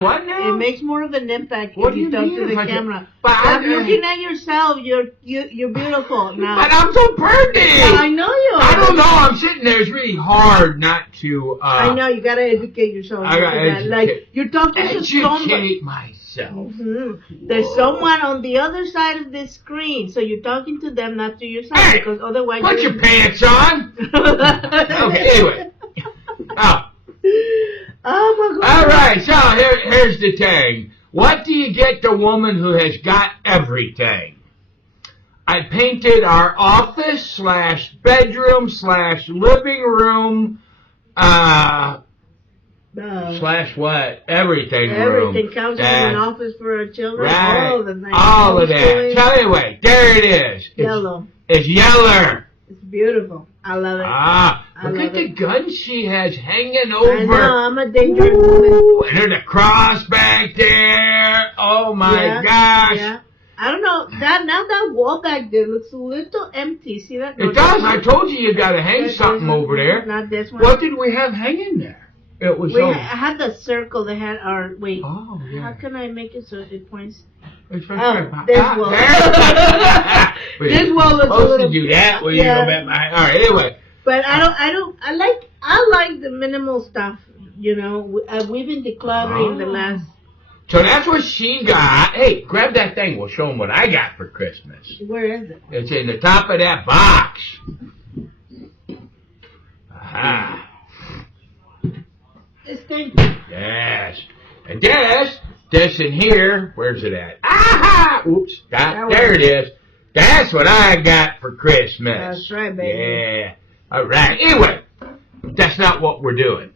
What now? It makes more of an impact What if do you you talk mean to if the I camera. But Stop looking at yourself. You're beautiful now. But I'm so pretty. I know you are. I don't know. I'm sitting there. It's really hard not to. I know you gotta educate yourself. I gotta educate. Like you're talking to someone. Educate myself. Mm-hmm. There's someone on the other side of this screen, so you're talking to them, not to yourself, Hey, because otherwise. Put your pants on. Okay. Anyway. Oh. Oh my God. All right. So here's the thing. What do you get the woman who has got everything? I painted our office / bedroom / living room / what? Everything room. Everything counts as an office for our children. Right. All of that. So anyway, there it is. Yellow. It's yeller. It's beautiful. I love it. Look at the gun she has hanging over. I know, I'm a dangerous woman. And there's a cross back there. Oh my gosh. Yeah. I don't know. That wall back there looks a little empty. See that? It does. I told you gotta hang something over there. Not this one. What did we have hanging there? It was. I had the circle that had our. Wait. Oh yeah. How can I make it so it points? It's right this wall. This wall looks a little. Supposed to do that when you go back behind. All right. Anyway. But I like the minimal stuff. You know, we've been decluttering the last. So that's what she got. Hey, grab that thing. We'll show them what I got for Christmas. Where is it? It's in the top of that box. Aha. This thing. Yes. And this in here. Where's it at? Aha! Oops. There it is. That's what I got for Christmas. That's right, baby. Yeah. All right. Anyway, that's not what we're doing.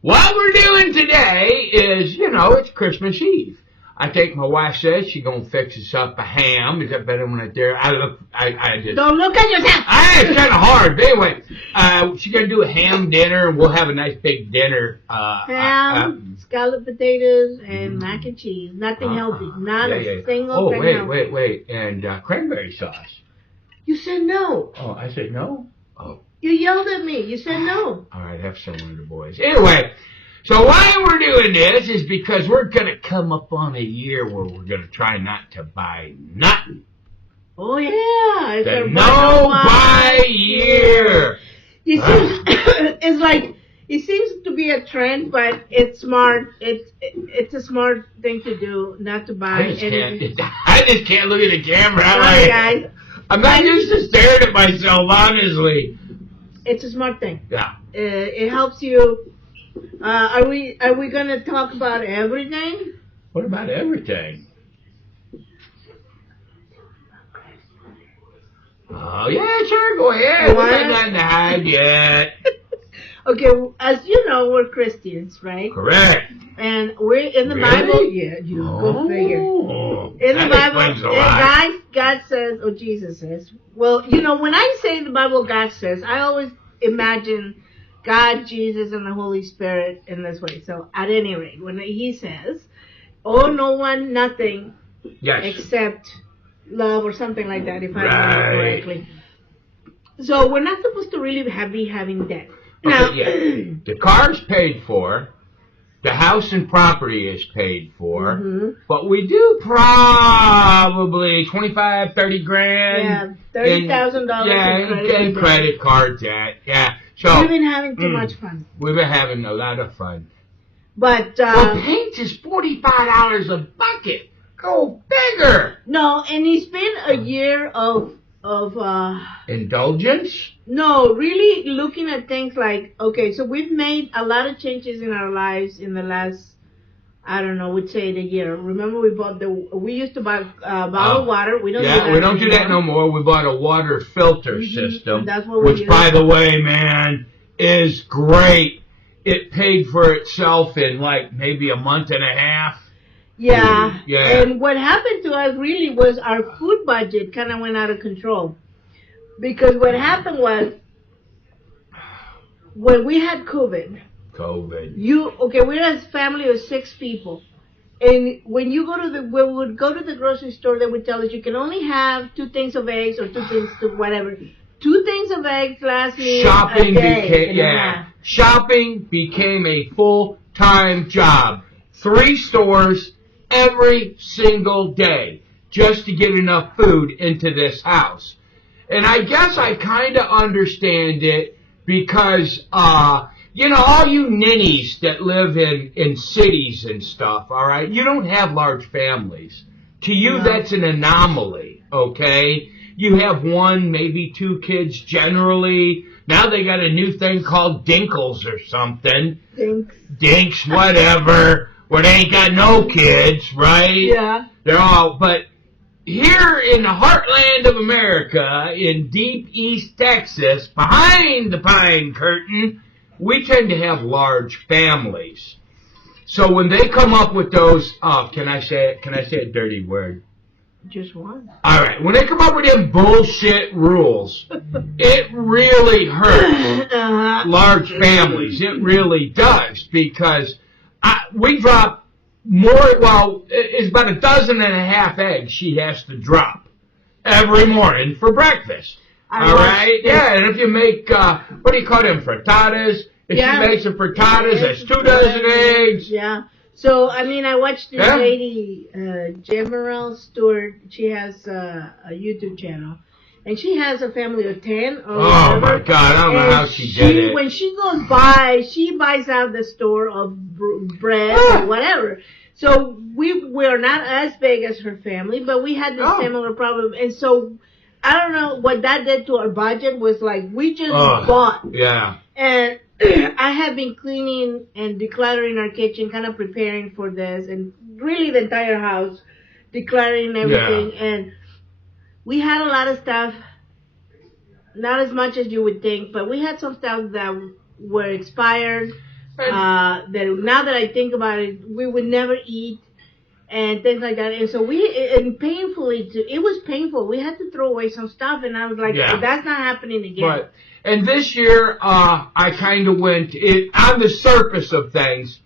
What we're doing today is, it's Christmas Eve. I think my wife says she's gonna fix us up a ham. Is that better when I dare? I just don't look at yourself. It's kind of hard. But anyway, she's gonna do a ham dinner, and we'll have a nice big dinner. Ham, scalloped potatoes, and mac and cheese. Nothing healthy. Not a single thing healthy. Wait, and cranberry sauce. You said no. Oh, I said no. Oh. You yelled at me. You said no. All right, have some of the boys. Anyway, so why we're doing this is because we're going to come up on a year where we're going to try not to buy nothing. Oh, yeah. It's the no-buy year. It's like, it seems to be a trend, but it's smart. It's a smart thing to do, not to buy anything. I just can't look at the camera. Guys. I'm not used to staring at myself, honestly. It's a smart thing. Yeah. It helps you. Are we gonna talk about everything? What about everything? Oh yeah, sure. Go ahead. We got nothing to hide yet. Okay, as you know, we're Christians, right? Correct. And we're in the Bible. Yeah, go figure. In the Bible, God says, or Jesus says. Well, when I say the Bible, God says, I always imagine God, Jesus, and the Holy Spirit in this way. So, at any rate, when He says, "Oh, no one, nothing, except love," or something like that, if I remember correctly. So, we're not supposed to really be having debt. Now, the car's paid for. The house and property is paid for, but we do probably $25,000, $30,000. Yeah, $30,000 in credit card debt. Yeah, so we've been having too much fun. We've been having a lot of fun. But paint is $45 a bucket. Go bigger. No, and it's been a year of indulgence. No, really looking at things like, okay, so we've made a lot of changes in our lives in the last, I don't know, we'd say a year. Remember we used to buy bottled water. We don't do that anymore. We don't do that no more. We bought a water filter system, that's what which by the way, man, is great. It paid for itself in like maybe a month and a half. Yeah. And what happened to us really was our food budget kind of went out of control. Because what happened was, when we had COVID. We're a family of 6 people. And when we would go to the grocery store, they would tell us you can only have 2 things of eggs or 2 things to whatever. 2 things of eggs last me a day. Shopping became a full-time job. 3 stores every single day just to get enough food into this house. And I guess I kind of understand it because, you know, all you ninnies that live in cities and stuff, all right, you don't have large families. To you, that's an anomaly, okay? You have 1, maybe 2 kids generally. Now they got a new thing called Dinkles or something. Dinks, whatever. Where they ain't got no kids, right? Yeah. They're all, but here in the heartland of America, in deep East Texas, behind the pine curtain, we tend to have large families. So when they come up with those, can I say a dirty word? Just one. All right. When they come up with them bullshit rules, it really hurts large families. It really does, because we drop more. Well, it's about 1.5 dozen eggs she has to drop every morning for breakfast. All right. Yeah. And if you make what do you call them, frittatas? If she makes some frittatas, that's 2 dozen eggs. Yeah. So, I mean, I watched this lady, Jen Morrell Stewart. She has a YouTube channel. And she has a family of 10. Oh, my God. I don't know how she did it. When she goes by, she buys out the store of bread or whatever. So, we're not as big as her family, but we had this similar problem. And so, I don't know what that did to our budget was like, we just bought. Yeah. And I have been cleaning and decluttering our kitchen, kind of preparing for this, and really the entire house, decluttering everything. Yeah. And we had a lot of stuff, not as much as you would think, but we had some stuff that were expired, that now that I think about it, we would never eat, and things like that. And so it was painful. We had to throw away some stuff, and I was like, that's not happening again. And this year, I kind of went on the surface of things.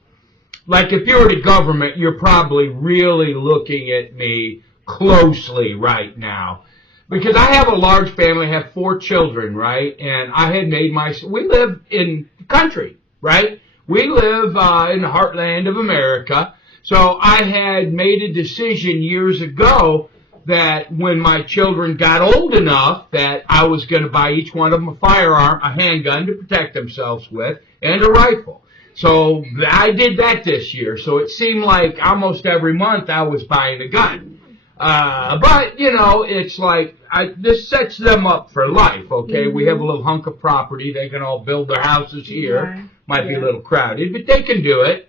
Like if you're the government, you're probably really looking at me closely right now. Because I have a large family, I have 4 children, right? And I had made we live in the country, right? We live in the heartland of America. So I had made a decision years ago that when my children got old enough that I was going to buy each one of them a firearm, a handgun to protect themselves with, and a rifle. So I did that this year. So it seemed like almost every month I was buying a gun. But, you know, it's like, this sets them up for life, okay? Mm-hmm. We have a little hunk of property. They can all build their houses here. Right. Might be a little crowded, but they can do it.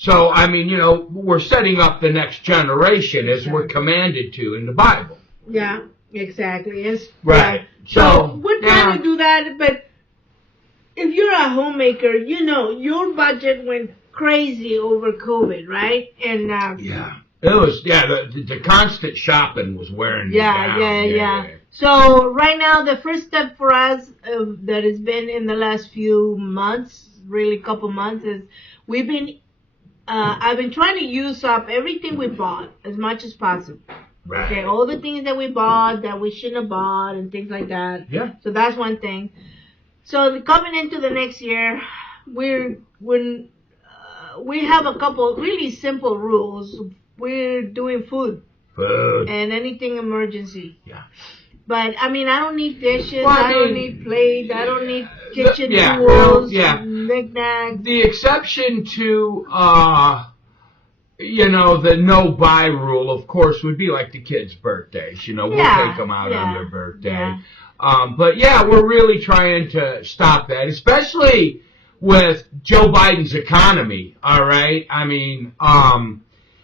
So, I mean, you know, we're setting up the next generation as we're commanded to in the Bible. Yeah, exactly. Right. So we're trying to do that, but if you're a homemaker, you know, your budget went crazy over COVID, right? And it was, the constant shopping was wearing me down. Yeah. So right now, the first step for us that has been in the last few months, really couple months, is I've been trying to use up everything we bought as much as possible. Right. Okay, all the things that we bought that we shouldn't have bought and things like that. Yeah. So that's one thing. So coming into the next year, we have a couple really simple rules. We're doing food. And anything emergency. Yeah. But, I mean, I don't need dishes, I don't need plates, I don't need kitchen tools, knickknacks. The exception to, you know, the no-buy rule, of course, would be like the kids' birthdays. You know, we'll take them out on their birthday. Yeah. But, we're really trying to stop that, especially with Joe Biden's economy, all right? I mean,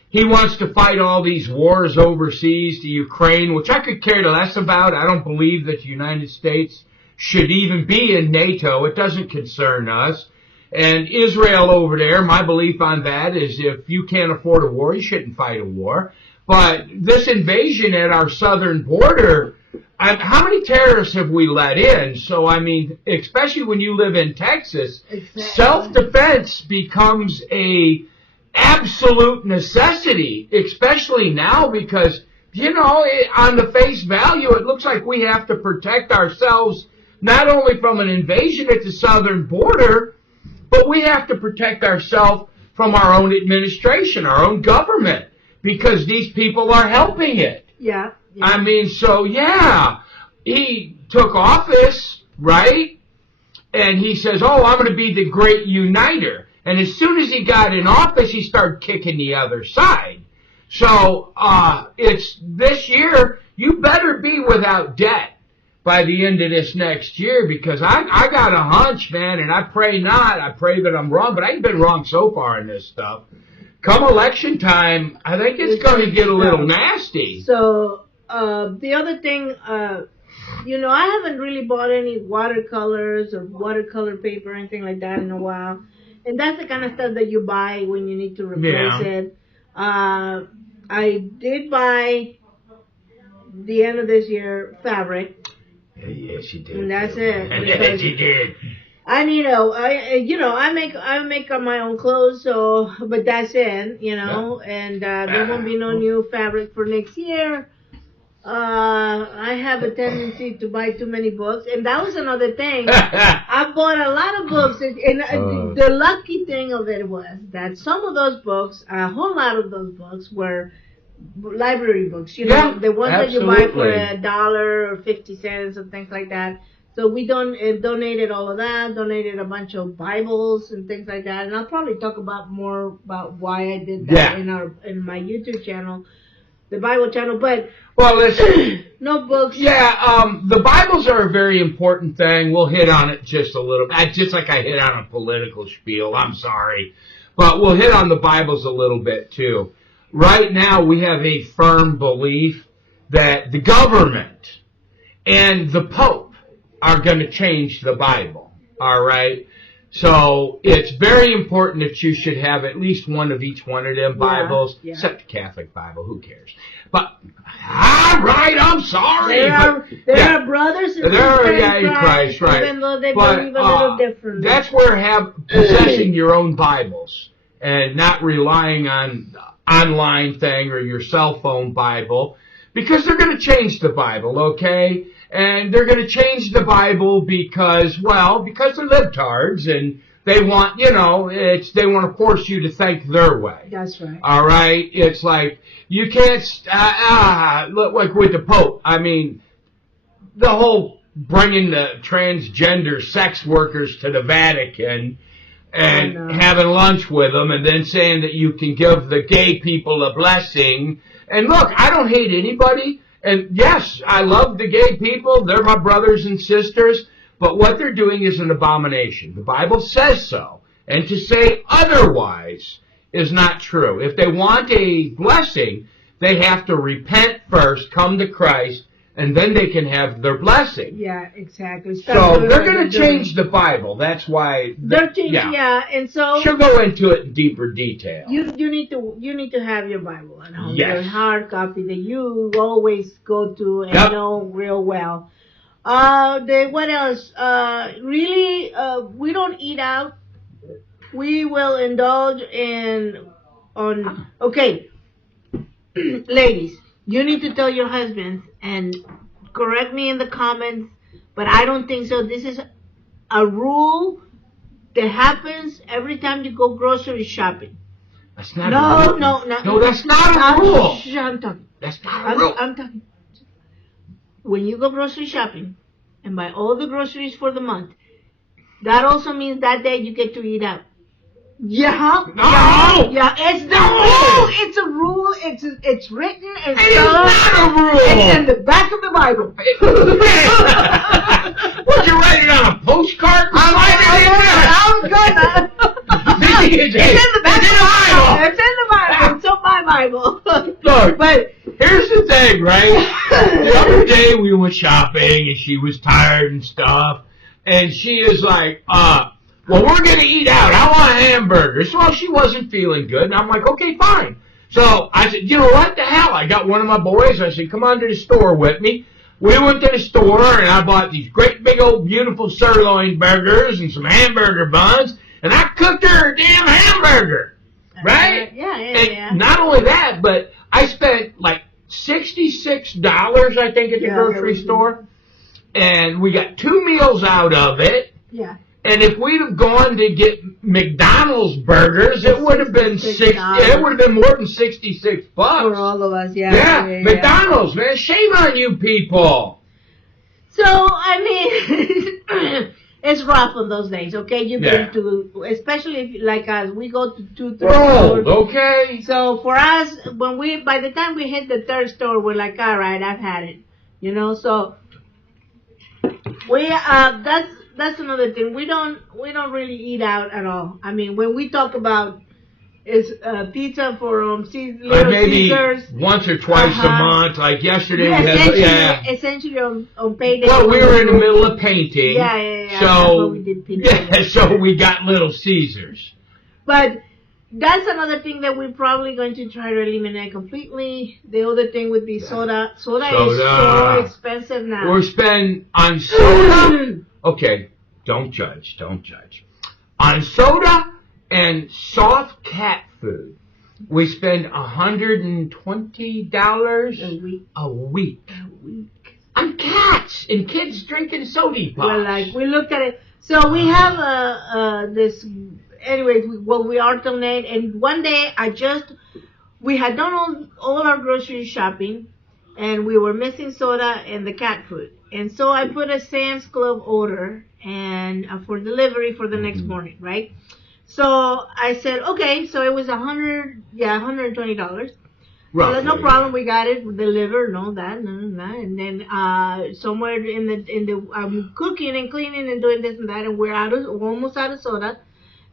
he wants to fight all these wars overseas to Ukraine, which I could care less about. I don't believe that the United States should even be in NATO. It doesn't concern us. And Israel over there, my belief on that is if you can't afford a war, you shouldn't fight a war. But this invasion at our southern border, how many terrorists have we let in? So, I mean, especially when you live in Texas, self-defense becomes a absolute necessity, especially now because, you know, on the face value, it looks like we have to protect ourselves not only from an invasion at the southern border, but we have to protect ourselves from our own administration, our own government, because these people are helping it. Yeah. I mean, so yeah, he took office, right? And he says, oh, I'm going to be the great uniter. And as soon as he got in office, he started kicking the other side. So it's this year, you better be without debt by the end of this next year, because I got a hunch, man, and I pray not. I pray that I'm wrong, but I ain't been wrong so far in this stuff. Come election time, I think it's going to get a little nasty. So the other thing, I haven't really bought any watercolors or watercolor paper or anything like that in a while. And that's the kind of stuff that you buy when you need to replace it. I did buy, the end of this year, fabric. Yes, you did. And that's it. Yes, you did. I make up my own clothes, but that's it, and there won't be no new fabric for next year. I have a tendency to buy too many books, and that was another thing. I bought a lot of books, and the lucky thing of it was that some of those books, a whole lot of those books, were library books. The ones that you buy for $1 or 50 cents and things like that. So we donated all of that, donated a bunch of Bibles and things like that, and I'll probably talk more about why I did that in my YouTube channel, the Bible channel. But well, listen, no books. Yeah, the Bibles are a very important thing. We'll hit on it just a little, just like I hit on a political spiel. I'm sorry, but we'll hit on the Bibles a little bit too. Right now, we have a firm belief that the government and the Pope are going to change the Bible, all right? So it's very important that you should have at least one of each one of them Bibles, except the Catholic Bible, who cares? But, all right, I'm sorry. There are brothers and sisters in Christ, right? Even though they believe a little differently. That's where possessing your own Bibles and not relying on online thing or your cell phone Bible, because they're going to change the Bible, okay? And they're going to change the Bible because they're libtards and they want, they want to force you to think their way. That's right. All right? It's like, you can't, like with the Pope, I mean, the whole bringing the transgender sex workers to the Vatican and having lunch with them and then saying that you can give the gay people a blessing. And look, I don't hate anybody. And yes, I love the gay people. They're my brothers and sisters. But what they're doing is an abomination. The Bible says so. And to say otherwise is not true. If they want a blessing, they have to repent first, come to Christ, and then they can have their blessing. Yeah, exactly. So they're going to change the Bible. That's why they're changing. Yeah, and so she'll go into it in deeper detail. You need to have your Bible at home. Yes. Your hard copy that you always go to and know real well. What else? We don't eat out. We will indulge okay, ladies. You need to tell your husbands, and correct me in the comments, but I don't think so. This is a rule that happens every time you go grocery shopping. That's not a rule. No, that's not a rule. I'm talking. That's not a rule. I'm talking. When you go grocery shopping and buy all the groceries for the month, that also means that day you get to eat out. Yeah. No. Yeah. It's the rule. It's a rule. It's written. It's not a rule. It's in the back of the Bible. Would you write it on a postcard? I was gonna. It's in the back of the Bible. It's in the Bible. It's on my Bible. Look, but here's the thing, right? The other day we went shopping and she was tired and stuff, and she is like, well, we're going to eat out. I want a hamburger. So she wasn't feeling good. And I'm like, okay, fine. So I said, you know what the hell? I got one of my boys. I said, come on to the store with me. We went to the store and I bought these great big old beautiful sirloin burgers and some hamburger buns. And I cooked her a damn hamburger. Right? Yeah. Not only that, but I spent like $66, I think, at the grocery store. And we got 2 meals out of it. Yeah. And if we'd have gone to get McDonald's burgers, it would have been It would have been more than $66 for all of us. Yeah, McDonald's, man, shame on you people. So I mean, it's rough on those days. Okay, you've been to, especially if like us, we go to 2-3 stores. Okay. So for us, by the time we hit the third store, we're like, all right, I've had it. You know, so we that's another thing. We don't really eat out at all. I mean, when we talk about pizza for maybe Caesars, once or twice a month, like yesterday. Essentially on payday. Well, we were in the middle of painting. Yeah. So we did pizza. So we got Little Caesars. But that's another thing that we're probably going to try to eliminate completely. The other thing would be soda. Soda is so expensive now. We're spending on soda. Okay, don't judge. On soda and soft cat food, we spend $120 a week. On cats and kids drinking soda pops. Well, like we looked at it. So we have this. Anyways, we alternate. And one day we had done all our grocery shopping, and we were missing soda and the cat food. And so I put a Sam's Club order and for delivery for the next morning, right? So I said, okay, so it was $120. So no problem, we got it delivered, and then somewhere in the I'm cooking and cleaning and doing this and that, and we're almost out of soda,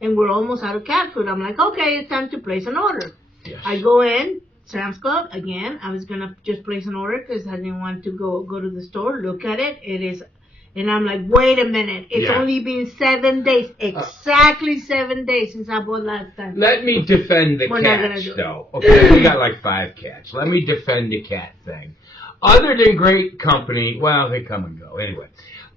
and we're almost out of cat food. I'm like, okay, it's time to place an order. Yes. I go in Sam's Club again. I was gonna just place an order because I didn't want to go to the store, look at it. It is. And I'm like, wait a minute. It's only been 7 days. Exactly 7 days since I bought last time. Let me defend the cats, though. Okay, we got like 5 cats. Let me defend the cat thing. Other than great company, well, they come and go. Anyway,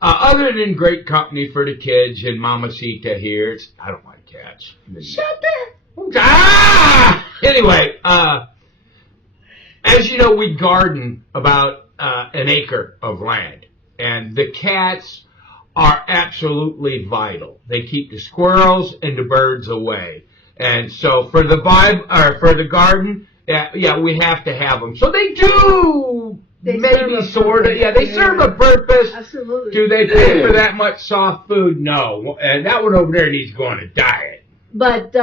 other than great company for the kids and Mamacita here, I don't like cats. Shut up. Anyway, as you know, we garden about an acre of land. And the cats are absolutely vital. They keep the squirrels and the birds away. And so for the garden, we have to have them. So they do they serve a purpose. Absolutely. Do they pay for that much soft food? No. And that one over there needs to go on a diet. But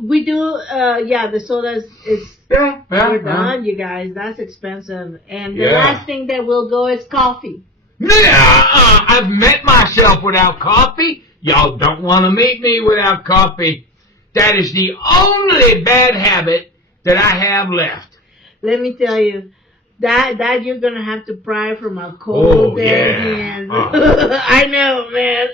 we do, the soda is we're done, you guys. That's expensive. And the last thing that will go is coffee. I've met myself without coffee. Y'all don't want to meet me without coffee. That is the only bad habit that I have left. Let me tell you, that you're going to have to pry from a cold dead hand. I know, man.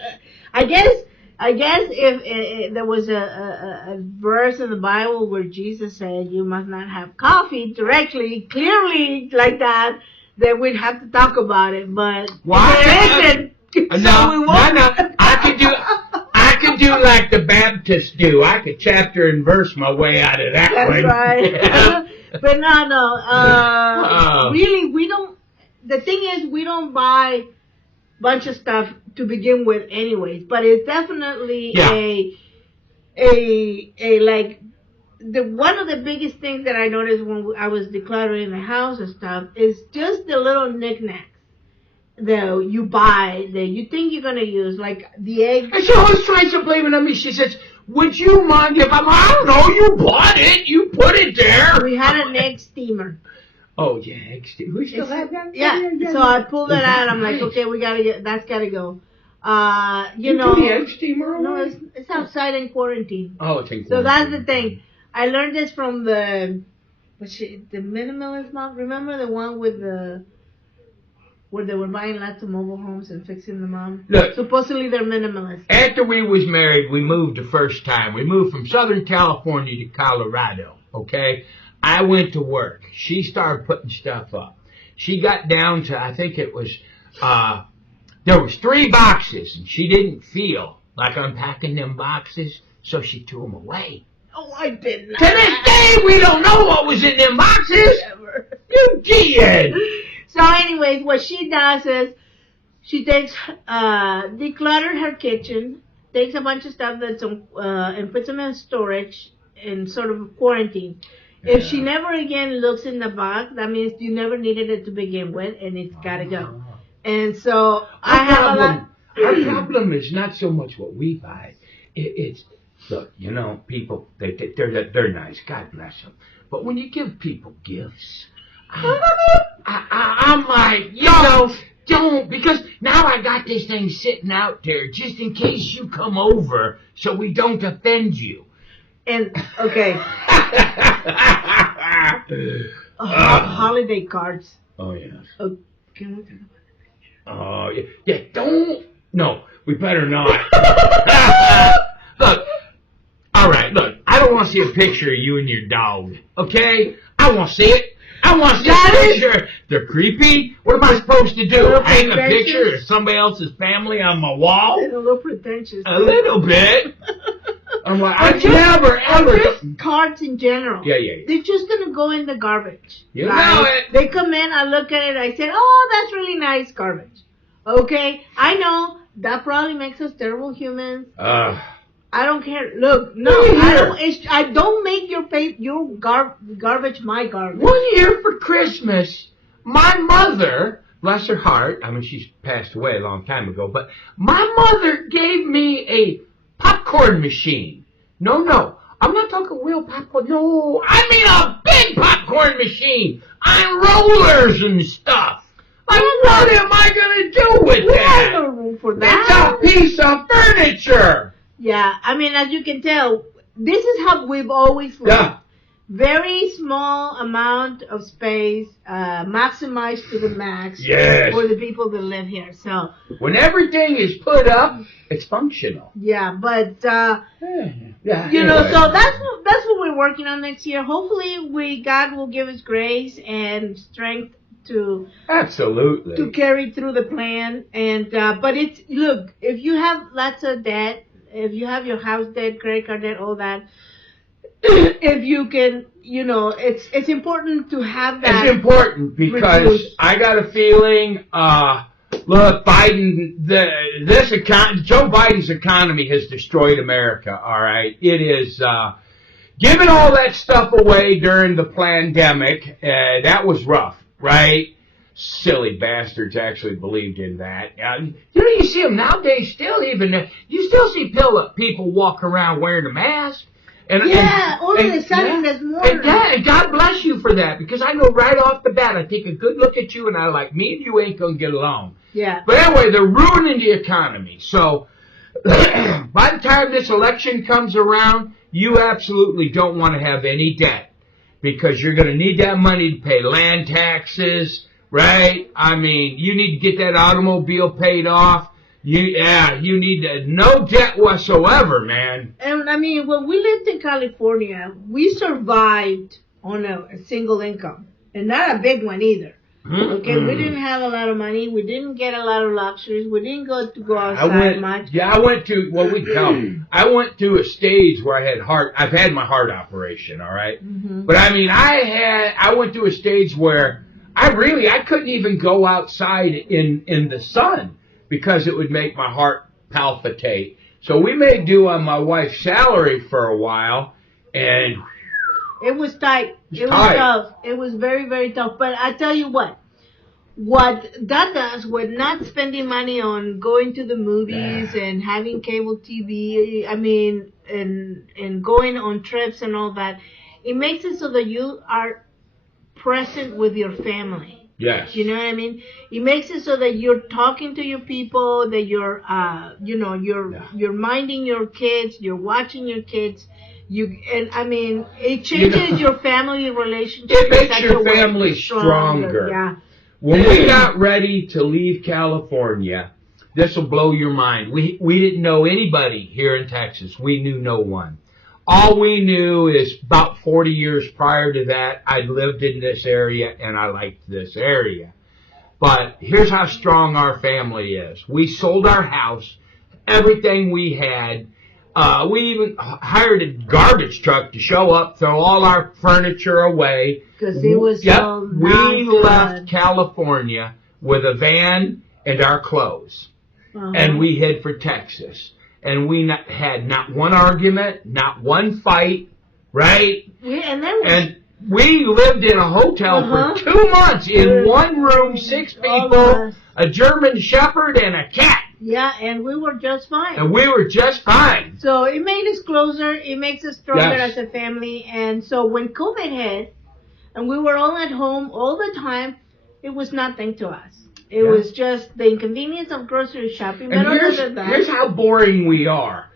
I guess if there was a verse in the Bible where Jesus said you must not have coffee directly, clearly like that, then we'd have to talk about it. But there isn't. No. I could do like the Baptists do. I could chapter and verse my way out of that one. That's right. But no. Really, we don't. The thing is, we don't buy a bunch of stuff to begin with, anyways. But it's definitely a like. One of the biggest things that I noticed when I was decluttering the house and stuff is just the little knickknacks that you buy that you think you're going to use, like the egg. And she always tries to blame it on me. She says, would you mind if I don't know, you bought it, you put it there. We had an egg steamer. Oh, yeah, egg steamer. We still have that? Yeah. So I pulled it out. I'm like, okay, that's got to go. You know. The egg steamer away? No, it's outside in quarantine. Oh, it's in quarantine. So that's the thing. I learned this from the minimalist mom. Remember the one with where they were buying lots of mobile homes and fixing them up? Look, supposedly they're minimalist. After we was married, we moved the first time. We moved from Southern California to Colorado, okay? I went to work. She started putting stuff up. She got down to, I think it was, there was 3 boxes, and she didn't feel like unpacking them boxes, so she threw them away. Oh, I did not. To this day, we don't know what was in them boxes. You did. So anyways, what she does is she takes, decluttered her kitchen, takes a bunch of stuff that's and puts them in storage and sort of quarantine. Yeah. If she never again looks in the box, that means you never needed it to begin with, and it's got to go. And so our problem is not so much what we buy. It's look, people they're nice. God bless them. But when you give people gifts, I'm like, don't, because now I got this thing sitting out there just in case you come over, so we don't offend you. And okay, holiday cards. Oh yes. Oh, can we talk about that? Oh yeah. Don't. No, we better not. Look. All right. Look, I don't want to see a picture of you and your dog. Okay? I want to see it. I want to see a picture. They're creepy. What am I supposed to do? Hang a picture of somebody else's family on my wall? It's a little pretentious. A little bit. I'm like, I never, ever. Just cards in general. Yeah. They're just going to go in the garbage. You know it. They come in, I look at it, I say, oh, that's really nice garbage. Okay? I know. That probably makes us terrible humans. I don't care. Look, no, I don't make your garbage my garbage. 1 year for Christmas, my mother, bless her heart, I mean, she's passed away a long time ago, but my mother gave me a popcorn machine. No, I'm not talking real popcorn. No, I mean a big popcorn machine on rollers and stuff. Like, what am I going to do with that? We have no room for that. It's a piece of furniture. Yeah, I mean, as you can tell, this is how we've always lived. Yeah. Very small amount of space, maximized to the max for the people that live here. So when everything is put up, it's functional. Yeah, but so that's what we're working on next year. Hopefully, God will give us grace and strength to carry through the plan. And but look, if you have lots of debt. If you have your house debt, credit card debt, all that, if you can, it's important to have that. It's important because reduced. I got a feeling, look, Joe Biden's economy has destroyed America, all right? It is, giving all that stuff away during the pandemic, that was rough, right? Silly bastards actually believed in that. You see them nowadays you still see people walk around wearing a mask. All of a sudden there's more. And God bless you for that, because I know right off the bat, I take a good look at you and I like, me and you ain't going to get along. Yeah. But anyway, they're ruining the economy. So by the time this election comes around, you absolutely don't want to have any debt, because you're going to need that money to pay land taxes. Right? I mean, you need to get that automobile paid off. You need no debt whatsoever, man. And I mean, when we lived in California, we survived on a single income, and not a big one either. Mm-hmm. Okay, we didn't have a lot of money. We didn't get a lot of luxuries. We didn't go outside much. Yeah, I went to a stage where I've had my heart operation, all right? Mm-hmm. But I mean, I went to a stage where I couldn't even go outside in the sun because it would make my heart palpitate. So we made do on my wife's salary for a while, and it was tight. It was tough. It was very, very tough. But I tell you what that does with not spending money on going to the movies and having cable TV, I mean, and going on trips and all that, it makes it so that you are present with your family. Yes. You know what I mean? It makes it so that you're talking to your people, that you're minding your kids, you're watching your kids. It changes your family relationship. It makes your family stronger. Yeah. When we got ready to leave California, this will blow your mind. We didn't know anybody here in Texas. We knew no one. All we knew is about 40 years prior to that, I'd lived in this area and I liked this area. But here's how strong our family is. We sold our house, everything we had. We even hired a garbage truck to show up, throw all our furniture away. Because it was so we left California with a van and our clothes. Uh-huh. And we head for Texas. and we had not one argument, not one fight, right? And we lived in a hotel for 2 months in one room, 6 people, a German Shepherd, and a cat. Yeah, and we were just fine. So it made us closer. It makes us stronger as a family. And so when COVID hit, and we were all at home all the time, it was nothing to us. It was just the inconvenience of grocery shopping. But here's how boring we are.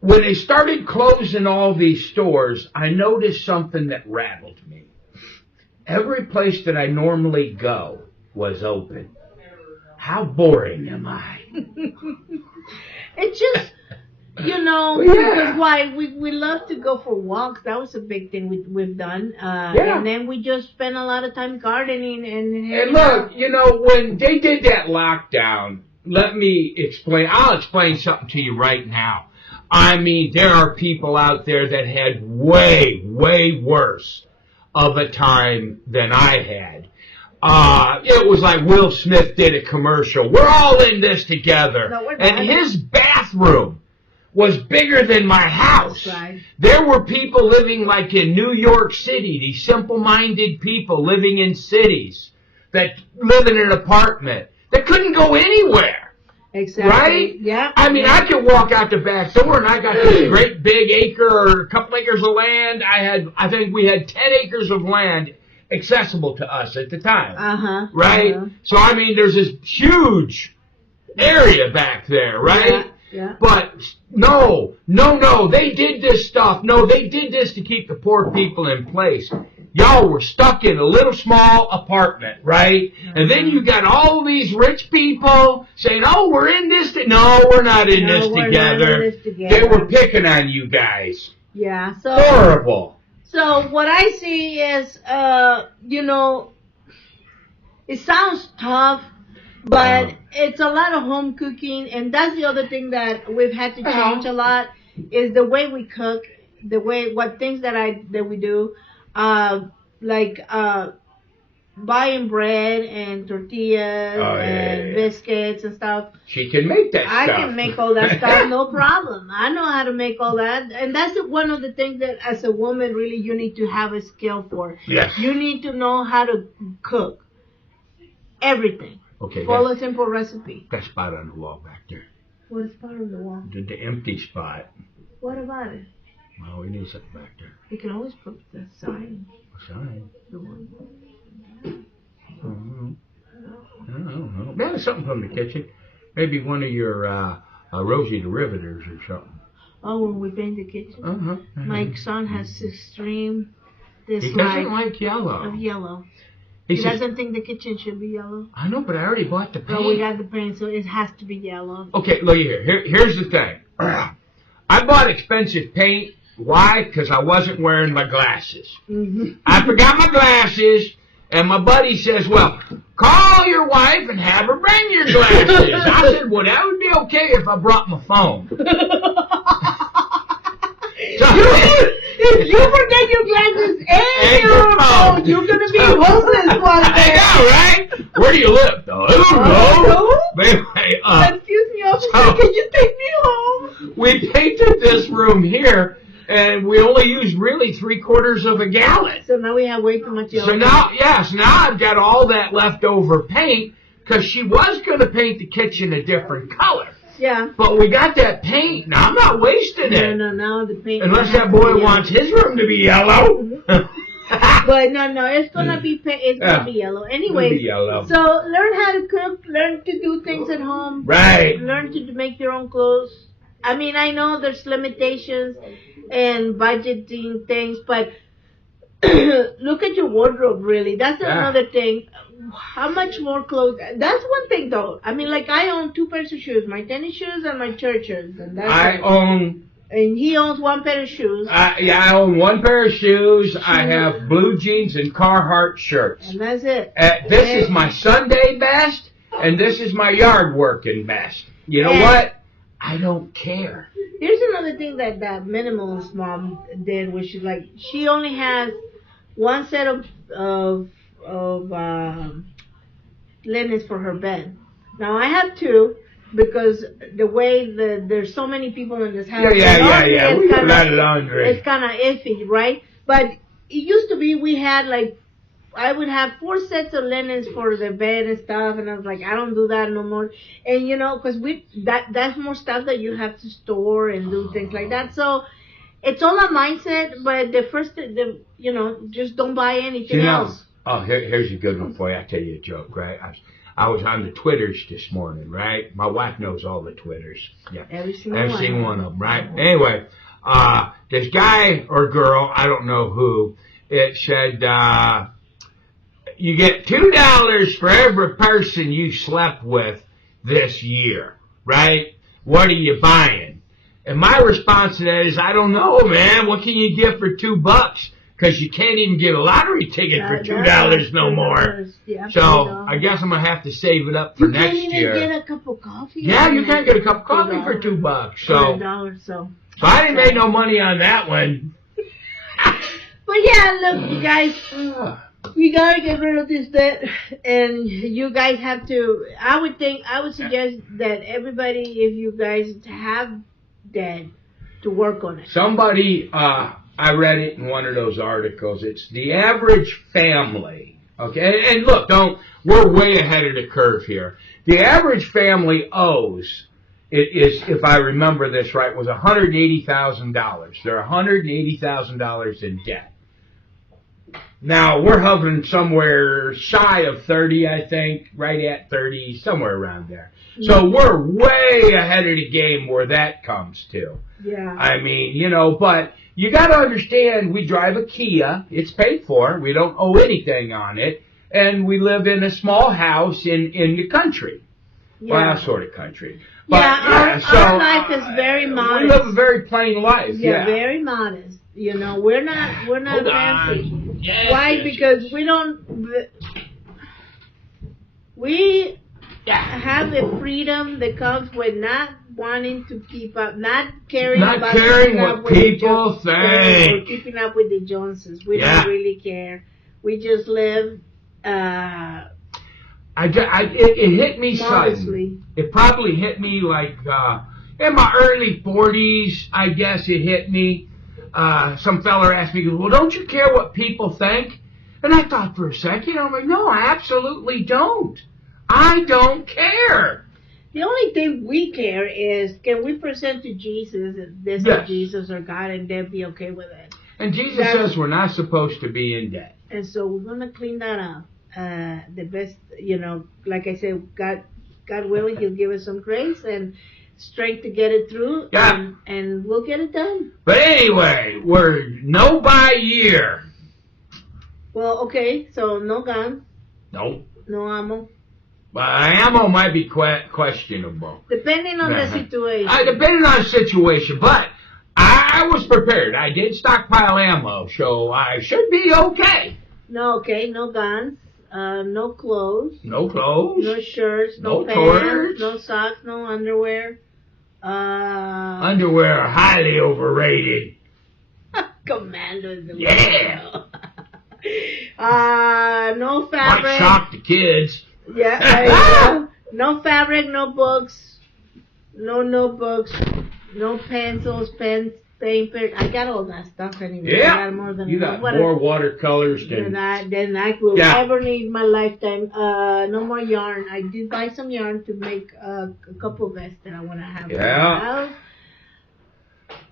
When they started closing all these stores, I noticed something that rattled me. Every place that I normally go was open. How boring am I? It's just, because why? We love to go for walks. That was a big thing we've done. And then we just spent a lot of time gardening. And look, when they did that lockdown, let me explain. I'll explain something to you right now. I mean, there are people out there that had way, way worse of a time than I had. It was like Will Smith did a commercial. We're all in this together. And his bathroom was bigger than my house. Right. There were people living like in New York City, these simple-minded people living in cities that live in an apartment that couldn't go anywhere. Exactly. Right? Yeah. I mean, I could walk out the back door and I got this great big acre or a couple acres of land. I think we had 10 acres of land accessible to us at the time. Right? So, I mean, there's this huge area back there, right? Yeah. But no, they did this stuff. No, they did this to keep the poor people in place. Y'all were stuck in a little small apartment, right? And then you got all these rich people saying, "Oh, we're in this." No, we're not in this together. They were picking on you guys. Yeah. So horrible. So what I see is, it sounds tough, but it's a lot of home cooking, and that's the other thing that we've had to change a lot is the way we cook, what things that we do. Buying bread and tortillas and biscuits and stuff. She can make that stuff. I can make all that stuff, no problem. I know how to make all that. And that's one of the things that as a woman really you need to have a skill for. Yes. You need to know how to cook everything. Okay. Follow a simple recipe. That spot on the wall back there. What spot on the wall? The empty spot. What about it? Well, we need something back there. You can always put the sign. A sign? The one. I don't know. Maybe something from the kitchen. Maybe one of your Rosie the Riveters or something. Oh, when we paint the kitchen? My son has this dream. He doesn't like yellow. Of yellow. He doesn't think the kitchen should be yellow. I know, but I already bought the paint. Well, we got the paint, so it has to be yellow. Okay, look here. Here's the thing. I bought expensive paint. Why? Because I wasn't wearing my glasses. Mm-hmm. I forgot my glasses, and my buddy says, well, call your wife and have her bring your glasses. I said, well, that would be okay if I brought my phone. If you forget your glasses and your phone, you're going to be homeless one day. I know, right? Where do you live, though? I don't know. Anyway, excuse me, officer, can you take me home? We painted this room here, and we only used really 3/4 of a gallon. So now we have way too much yellow. So now I've got all that leftover paint, because she was going to paint the kitchen a different color. Yeah. But we got that paint. Now, I'm not wasting it. No, now the paint. Unless that boy wants his room to be yellow. But no, it's gonna be it's gonna be yellow. Anyway, so learn how to cook, learn to do things at home. Right. Learn to make your own clothes. I mean, I know there's limitations and budgeting things, but look at your wardrobe, really. That's another thing. How much more clothes? That's one thing, though. I mean, like, I own 2 pairs of shoes, my tennis shoes and my church shoes. And that's and he owns 1 pair of shoes. I own 1 pair of shoes. I have blue jeans and Carhartt shirts. And that's it. This is my Sunday best, and this is my yard working best. You know what? I don't care. Here's another thing that minimalist mom did, which is like she only has 1 set of linens for her bed. Now I have 2, because the way there's so many people in this house. Yeah. We got a lot of laundry. It's kind of iffy, right? But it used to be we had like, I would have 4 sets of linens for the bed and stuff, and I was like, I don't do that no more. And because that's more stuff that you have to store and do things like that. So it's all a mindset. But just don't buy anything else. Oh, here's a good one for you. I'll tell you a joke, right? I was on the Twitters this morning, right? My wife knows all the Twitters. Yeah, every single one of them, right? Anyway, this guy or girl, I don't know who, it said, you get $2 for every person you slept with this year, right? What are you buying? And my response to that is, I don't know, man. What can you get for $2? Because you can't even get a lottery ticket for $2 no more. Yeah, so I guess I'm gonna have to save it up for next year. You can't even get a cup of coffee. Yeah, you can't get a cup of coffee for $2. So I didn't make no money on that one. But yeah, look, you guys. We gotta get rid of this debt, and you guys have to. I would suggest that everybody, if you guys have debt, to work on it. Somebody, I read it in one of those articles. It's the average family. Okay, and look, we're way ahead of the curve here. The average family owes, it is, if I remember this right, was $180,000. They're $180,000 in debt. Now, we're hovering somewhere shy of 30, I think, right at 30, somewhere around there. So we're way ahead of the game where that comes to. Yeah. I mean, but you got to understand, we drive a Kia. It's paid for. We don't owe anything on it. And we live in a small house in the country. Yeah. Well, sort of country. But, our life is very modest. We live a very plain life. Yeah, very modest. We're not fancy. Yes, why? Because we have the freedom that comes with not wanting to keep up, not caring what people think, or keeping up with the Joneses. We don't really care. We just live. It hit me modestly. Suddenly. It probably hit me like in my early 40s. I guess it hit me. Some feller asked me, well, don't you care what people think? And I thought for a second, I'm like, no, I absolutely don't. I don't care. The only thing we care is, can we present to Jesus this is Jesus or God, and they'll be okay with it. And Jesus says we're not supposed to be in debt. And so we're going to clean that up. The best, like I said, God willing, He'll give us some grace and strength to get it through, and we'll get it done. But anyway, we're no buy year. Well, okay, so no guns. Nope. No ammo. Well, ammo might be questionable. Depending on the situation. Depending on the situation, but I was prepared. I did stockpile ammo, so I should be okay. No guns. No clothes. No clothes. No shirts. No pants. Torch. No socks. No underwear. Underwear are highly overrated. Commandos. Yeah. No fabric. Might shock the kids. Yeah. No fabric. No books. No notebooks. No pencils. Pens. Paper. I got all that stuff anyway. Yeah. I got more than you got more watercolors than I will ever need in my lifetime. No more yarn. I did buy some yarn to make a couple vests that I want to have. Yeah.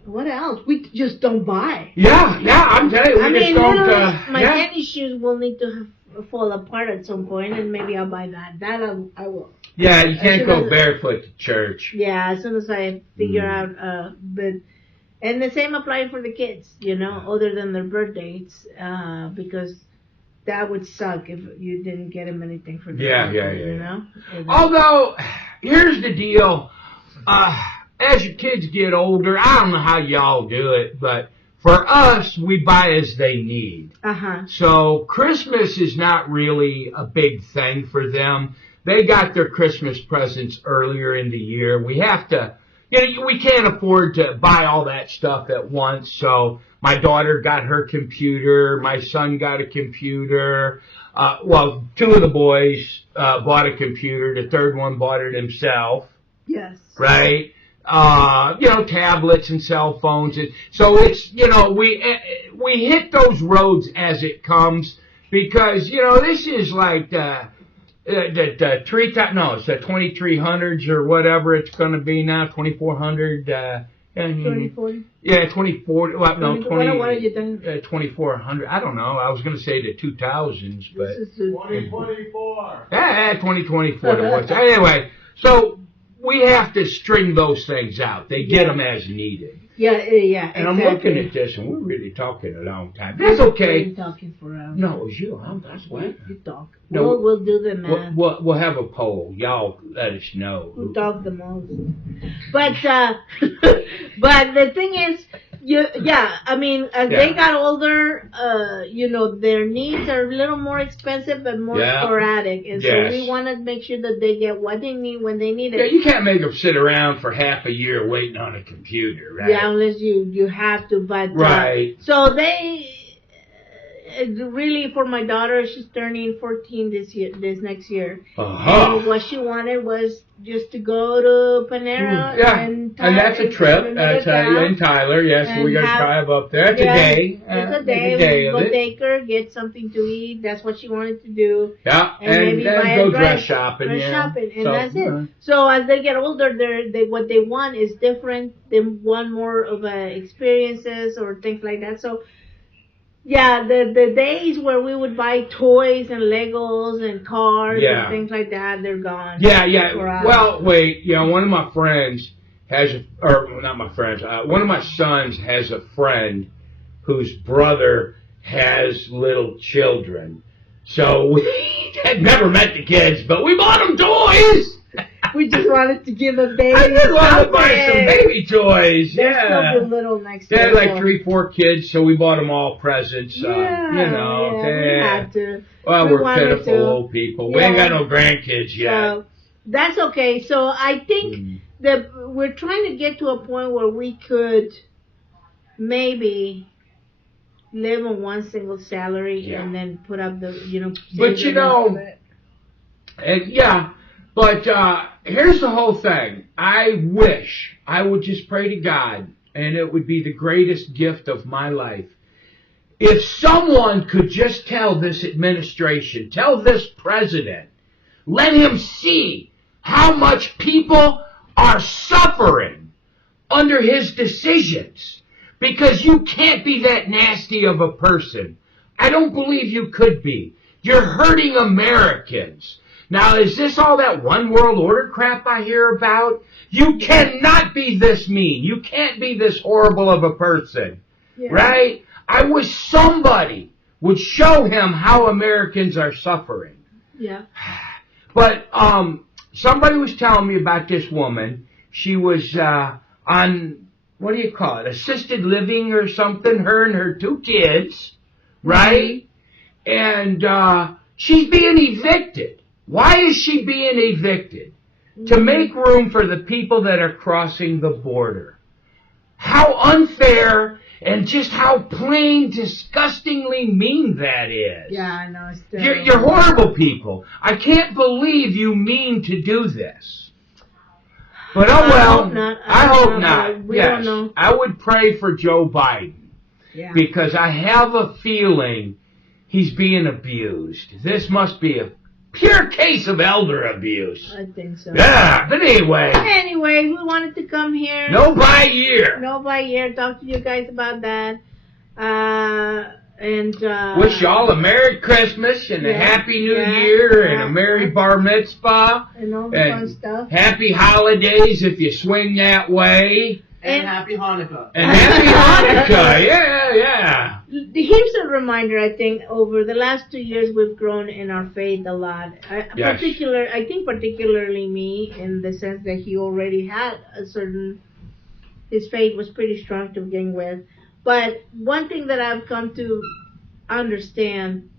What else? We just don't buy. Yeah. I'm telling you, we just don't. My tennis shoes will need to fall apart at some point, and maybe I'll buy that. That I will. Yeah, you can't go barefoot to church. Yeah, as soon as I figure out, but. And the same applies for the kids, other than their birth dates, because that would suck if you didn't get them anything for their birthday, Although, here's the deal. As your kids get older, I don't know how y'all do it, but for us, we buy as they need. Uh-huh. So Christmas is not really a big thing for them. They got their Christmas presents earlier in the year. We have to... we can't afford to buy all that stuff at once, so my daughter got her computer, my son got a computer, two of the boys bought a computer, the third one bought it himself. Yes. Right? Tablets and cell phones. So it's, we hit those roads as it comes because, this is like the 2300s or whatever it's going to be now, 2400. 2040? Yeah, 2040. Well, no, 2400. I don't know. I was going to say the 2000s, but. This is 2024. Yeah, 2024. Anyway, so we have to string those things out. They get them as needed. Yeah, And I'm looking at this, and we're really talking a long time. That's okay. We've been talking forever. No, it was you. That's what. You talk. No, we'll do the math. We'll have a poll. Y'all let us know. Who talk the most? But but the thing is, I mean, as they got older, their needs are a little more expensive but more sporadic, and so we want to make sure that they get what they need when they need it. Yeah, you can't make them sit around for half a year waiting on a computer, right? Yeah, unless you have to. But right. So they really, for my daughter, she's turning 14 this next year. And what she wanted was just to go to Panera. And that's a trip. I tell you, and Tyler, yes, we got to drive up there. It's a day. It's a day. We'll take her, get something to eat. That's what she wanted to do. Yeah, and maybe then go dress shopping. And that's it. So as they get older, what they want is different. They want more of experiences or things like that. So. Yeah, the days where we would buy toys and Legos and cars and things like that, they're gone. Yeah. Well, wait, one of my friends one of my sons has a friend whose brother has little children. So we had never met the kids, but we bought them toys. We just wanted to give a baby. I just wanted to buy some baby toys. They're still little next They had like 3-4 kids, so we bought them all presents. We had to. Well, we're pitiful old people. We ain't got no grandkids yet. So that's okay. So I think that we're trying to get to a point where we could maybe live on one single salary and then put up the, But But here's the whole thing. I wish I would just pray to God, and it would be the greatest gift of my life. If someone could just tell this administration, tell this president, let him see how much people are suffering under his decisions. Because you can't be that nasty of a person. I don't believe you could be. You're hurting Americans. Now, is this all that one world order crap I hear about? You cannot be this mean. You can't be this horrible of a person. Right? I wish somebody would show him how Americans are suffering. Yeah. But somebody was telling me about this woman. She was on, what do you call it, assisted living or something, her and her 2 kids, right? And she's being evicted. Why is she being evicted? To make room for the people that are crossing the border. How unfair and just how plain disgustingly mean that is. Yeah, I know. You're horrible people. I can't believe you mean to do this. But I hope not. We don't know. I would pray for Joe Biden. Yeah. Because I have a feeling he's being abused. This must be a pure case of elder abuse. I think so. Yeah, but anyway. Anyway, we wanted to come here. No by year. Talk to you guys about that. Wish y'all a Merry Christmas and a Happy New Year and a Merry Bar Mitzvah. And all the fun stuff. Happy holidays if you swing that way. And Happy Hanukkah. And Happy Hanukkah, yeah. Here's a reminder, I think, over the last 2 years we've grown in our faith a lot. I think particularly me, in the sense that he already had his faith was pretty strong to begin with. But one thing that I've come to understand,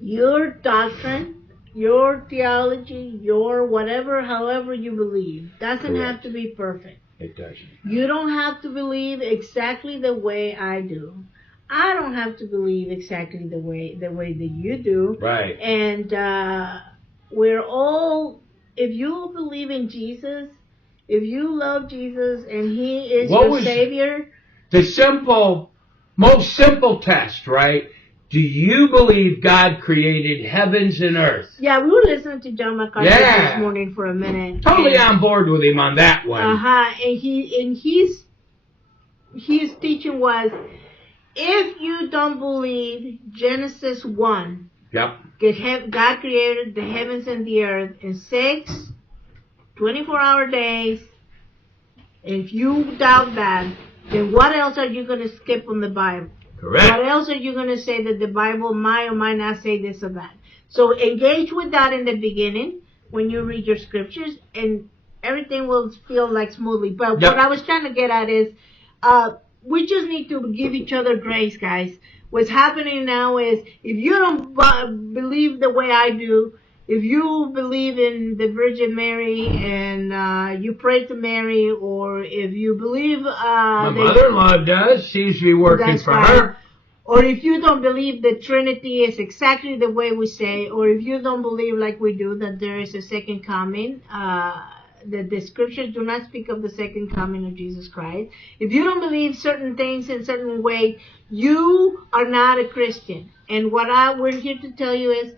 your doctrine, your theology, your whatever, however you believe, doesn't have to be perfect. It doesn't. You don't have to believe exactly the way I do. I don't have to believe exactly the way that you do. Right. And we're all if you believe in Jesus, if you love Jesus and He is What your was- Savior, The most simple test, right? Do you believe God created heavens and earth? yeah, we were listening to John MacArthur Yeah. this morning for a minute. Totally and, on board with him on that one. and his teaching was, if you don't believe Genesis 1, Yep. God created the heavens and the earth in 6 24-hour days. If you doubt that, then what else are you going to skip on the Bible? Correct. What else are you going to say that the Bible might or might not say this or that? So engage with that in the beginning when you read your scriptures, and everything will feel like smoothly. But Yep. what I was trying to get at is, we just need to give each other grace, guys. What's happening now is, if you don't believe the way I do, if you believe in the Virgin Mary and you pray to Mary, or if you believe My mother-in-law does. Seems to be working That's for right. her. or if you don't believe the Trinity is exactly the way we say, or if you don't believe like we do that there is a second coming, that the scriptures do not speak of the second coming of Jesus Christ. If you don't believe certain things in certain way, you are not a Christian. And what we're here to tell you is,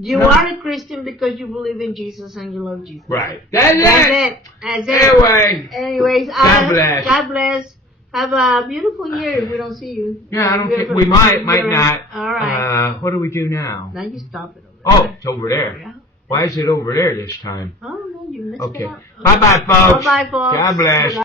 you No. are a Christian because you believe in Jesus and you love Jesus. Right. That's That's it. it. That's it. Anyway. Anyways, God bless. God bless. Have a beautiful year if we don't see you. Yeah, I don't Beautiful think we might year. not. All right. What do we do now? Now you stop it over Oh, there. it's over there. Yeah. Why is it over there this time? Oh, no, you missed Okay. it out. Bye-bye, folks. Bye-bye, folks. God bless.